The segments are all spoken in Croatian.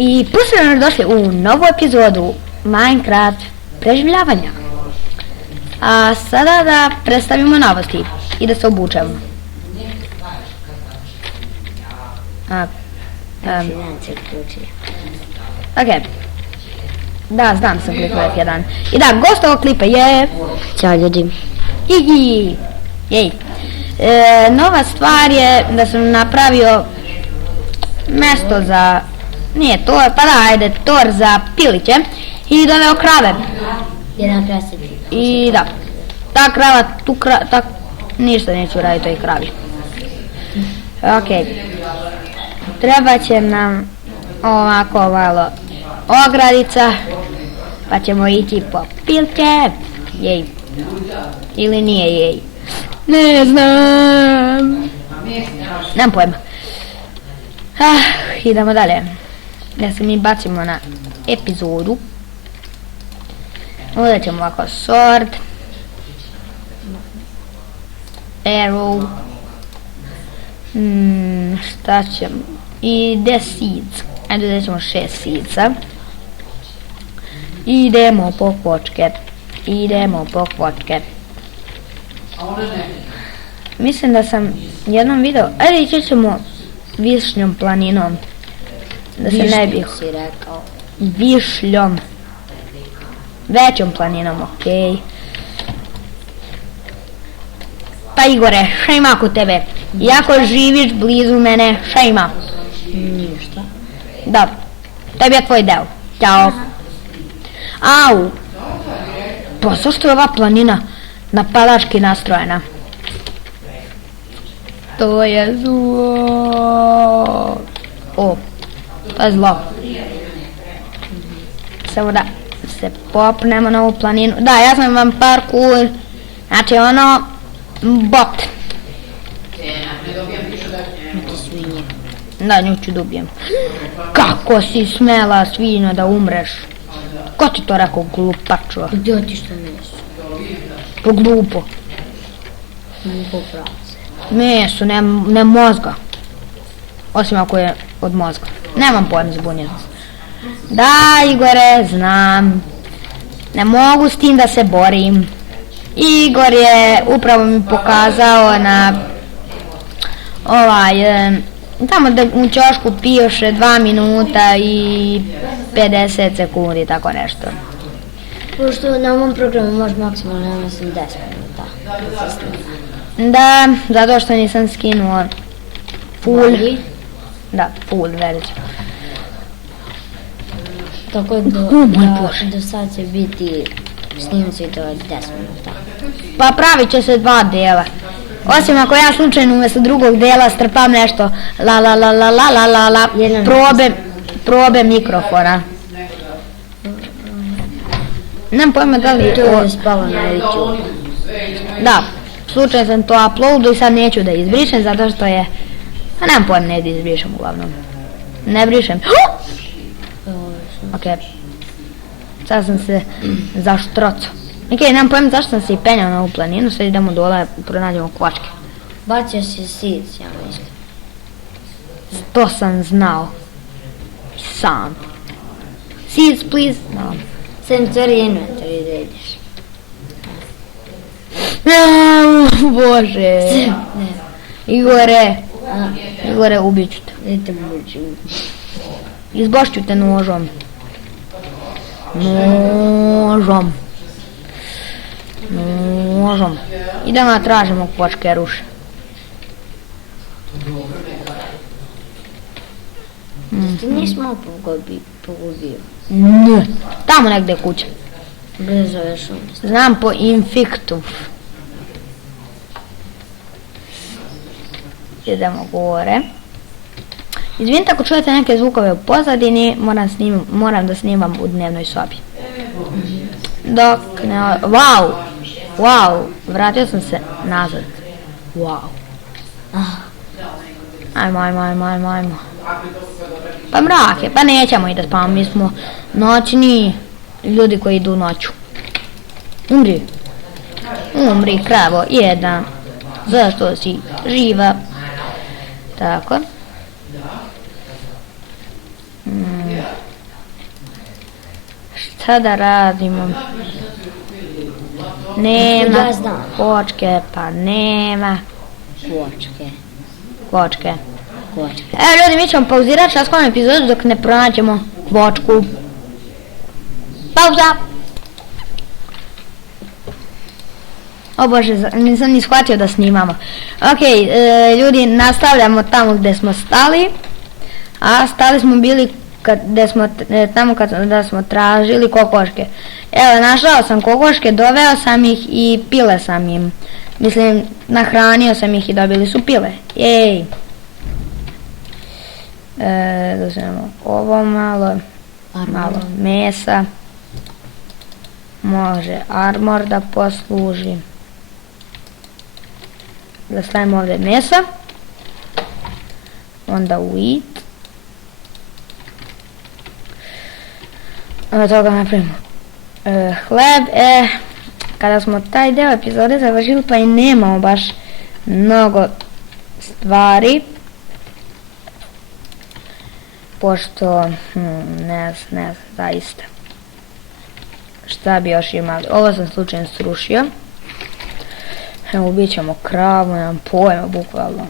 I posljedno došli u novu epizodu Minecraft preživljavanja. A sada da predstavimo novosti i da se obučemo. Ok. Da, znam sam klikao F1. I da, gost ovog klipa je... Ćao ljudi. Higi. Jej. Nova stvar je da sam napravio mjesto za... Nije tor, pa da, ajde, tor za piliće i doveo krave. Jedan krasit. I da, ta krava, ništa neću raditi toj kravi. Ok. Treba će nam ovako malo ogradica, pa ćemo ići po pilke. Jej. Ili nije jej. Ne znam. Nemam pojma. Idemo dalje. Da se mi bacimo na epizodu. Ovdje ćemo ovako sword, arrow, šta ćemo, i 10 seeds, ajde da ćemo 6 seedsa. Idemo po kvočke. Mislim da sam jednom video, ajde ići ćemo višnjom planinom. Da se ne bih... Višljom. Većom planinom, okej. Pa Igore, šta ima kod tebe? Iako živiš blizu mene, šta ima? Ništa. Da, tebi je tvoj deo. Ćao. Au. Pa zašto je ova planina napadački nastrojena? To je zlo. O, to je zlo. Samo da se popnemo na ovu planinu. Da, ja sam vam parkour. Znači ono, bot. Da, nju ću dobijem. Kako si smela, svinjo, da umreš? Ko ti to rekao, glupačo? Gdje ti što meso? To glupo. Glupo pravce. Meso, ne mozga. Osim ako je od mozga. Nemam pojma, zbunjen sam. Da, Igore, znam. Ne mogu s tim da se borim. Igor je upravo mi pokazao na tamo da u ćošku piše 2 minuta i 50 sekundi, tako nešto. Pošto na ovom programu može maksimalno, ja mislim, 10 minuta. Da, zato što nisam skinuo full. Da, full verziju. Tako do sad će biti snimci do 10 minuta. Pa pravit će se 2 dela. Osim ako ja slučajno umjesto drugog dela strpam nešto la probe mikrofona. Nemam pojma da li... To je spalo na YouTube. Da, slučajno sam to uploadu i sad neću da izbrišem zato što je... A nemam pojma, ne da izbrišem uglavnom. Ne brišem. Ok. Sad sam se zaštrocao. Ok, nemam pojma zašto sam se i penjao na ovu planinu, sad idemo dole, pronađemo kvačke. Bacio si seeds, ja mislim. To sam znao. Sam. Seeds, please. No. Sensory inventory da ideš. Bože. Igore, ubit ću te. Idete buđu. Izbošću te nožom. Nožom. Idemo da tražimo kvočke ruše. Ti nismo pogubio. Ne. Tamo negdje je kuća. Blizu je šum. Znam po Invictu. Idemo gore. Izvinite ako čujete neke zvukove u pozadini, moram da snimam u dnevnoj sobi. Dok ne... Wow! Vratio sam se nazad. Wow. Ajmo. Pa mrak je, pa nećemo i da spavamo, mi smo noćni ljudi koji idu noću. Umri, kravo, jedan. Zašto si živa? Tako. šta da radimo. Nema Ja znam. kvočke, pa nema Kvočke. kvočke. Evo ljudi, mi ćemo pauzirati šaskom epizodu dok ne pronađemo kvočku. Pauza! O Bože, nisam ni shvatio da snimamo. Ok, ljudi, nastavljamo tamo gdje smo stali. A stali smo bili tamo kada smo tražili kokoške. Evo, našao sam kokoške, doveo sam ih i pile sam im. Mislim, nahranio sam ih i dobili su pile. Jej! Dozvijemo ovo malo mesa. Može armor da posluži. Da stavimo ovdje mesa. Onda wheat. Onda toga napravimo hleb. Kada smo taj deo epizode završili pa i nemamo baš mnogo stvari. Pošto, ne znam, zaista. Šta bi još imali? Ovo sam slučajno srušio. Evo, ubit ćemo kravu, nemam pojma, bukvalno.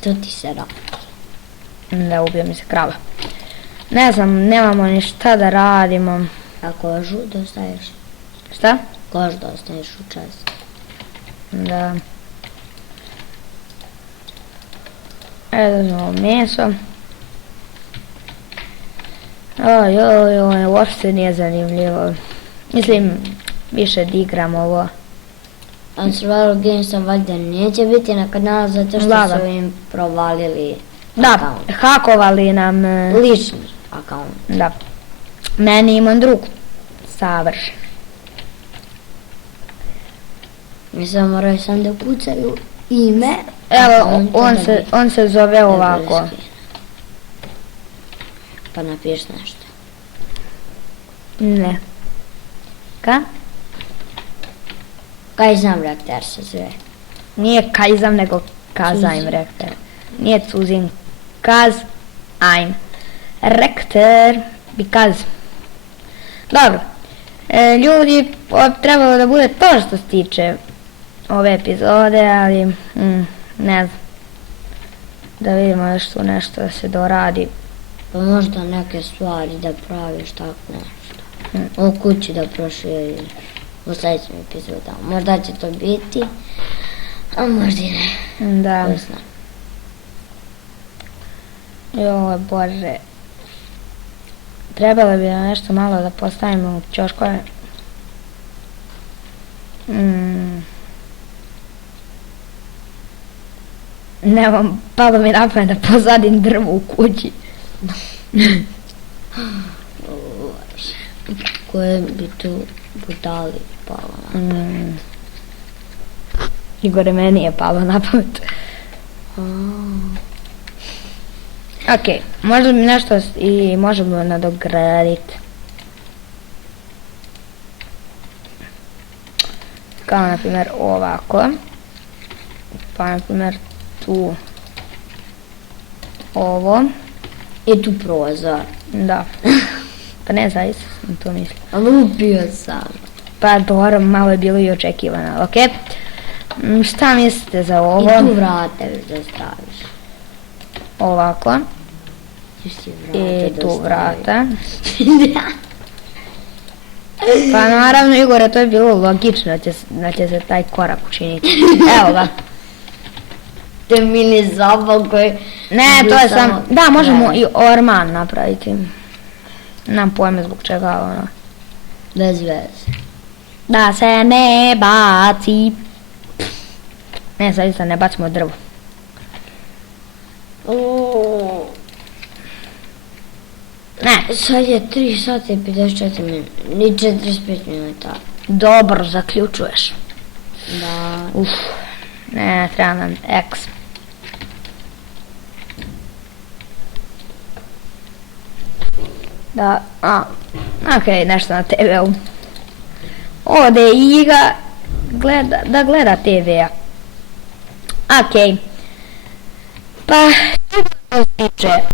To ti se da. Da, ubio mi se krava. Ne znam, nemamo ni šta da radimo. A kožu dostaješ? Šta? Kožu dostaješ u čas. Da. Evo uzmemo meso. Oj, uopšte nije zanimljivo. Mislim, više da igram ovo. A Survival Gamesa valjda neće biti na kanalu zato što su im provalili da, account. hakovali nam Lični account. Da. Meni imam drug. Savršen. Mi samo moraju sam da kucaju ime. Evo, on se zove ovako. Pa napiš nešto. Ne. Ka? Kajzam Rektar se zove. Nije Kajzam, nego Kazajm Rektar. Nije Cuzin. Kazajm Rektar. Because. Dobro. Ljudi, trebalo da bude to što se tiče ove epizode, ali ne znam. Da vidimo još tu nešto da se doradi. Pa možda neke stvari da praviš tako nešto. U kući da proširiš u sljedećem epizodama. Možda će to biti, a možda i ne. Da. Ko zna. Joj, Bože. Trebalo bi da nešto malo da postavimo u ćoškove. Nemam, palo mi na pamet da posadim drvo u kući. Koje bi tu budali palo na pamet? Igore, meni je palo na pamet. Ok, možda bi nešto i možemo nadograditi. Kao na primjer ovako. Pa na primjer tu ovo. I tu prozor. Da. Pa ne, zaista sam to mislila. Lupio sam. Pa dobro, malo je bilo i očekivano, ok? Šta mislite za ovo? I tu vrate da staviš. Ovako. I tu vrata. Pa naravno, Igore, to je bilo logično da će se taj korak učiniti. Evo ga. To je mini zabav koji... Ne, to je samo... Da, možemo i orman napraviti. Nemam pojme zbog čega, ono. Bez veze. Da se ne baci. Ne, zaista ne bacimo drvo. Ne. Sad je 3 sata i 54 minuta. Ni 45 minuta. Dobro, zaključuješ. Da. Ne, treba nam X. Da, ok, nešto na TV-u. Ode Iga da gleda TV-a. Ok. Pa, to je